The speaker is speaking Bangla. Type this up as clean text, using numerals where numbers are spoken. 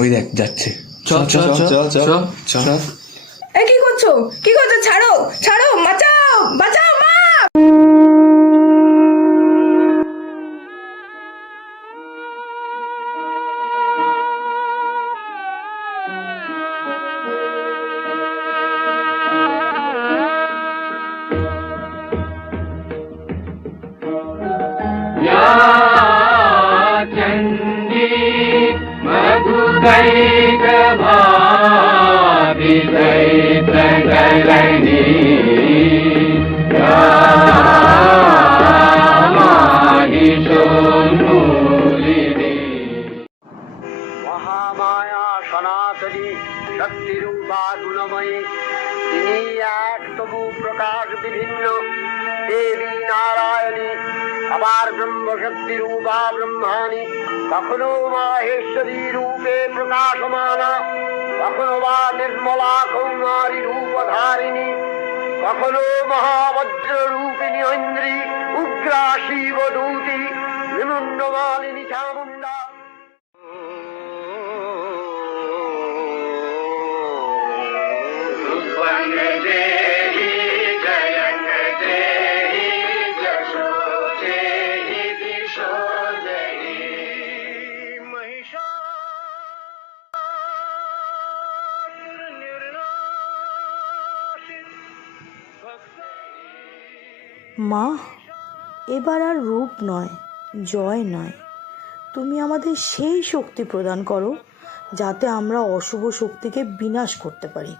ওই দেখ যাচ্ছে। চ চ চ চ চ। এই কি করছো, কি করছো? ছাড়ো ছাড়ো, বাঁচাও বাঁচাও মা। মহামায়া সনাতনী শক্তিরূপা গুণময়ী, তিনি এক তবু প্রকাশ বিভিন্ন দেবী নারায়ণী, আবার ব্রহ্মশক্তি রূপা ব্রহ্মাণী, কখনো মাহেশ্বরী রূপে প্রকাশমানা, কখনো বা নির্মলা কৌমারী রূপধারিণী, কখনো মহাবজ্র রূপিণী ঐন্দ্রী, উগ্রা শিবদূতি, নিমুন্ডমালিনী চামুণ্ডা। মা, এবার আর রূপ নয়, জয় নয়, তুমি আমাদের সেই শক্তি প্রদান করো যাতে আমরা অশুভ শক্তিকে বিনাশ করতে পারি।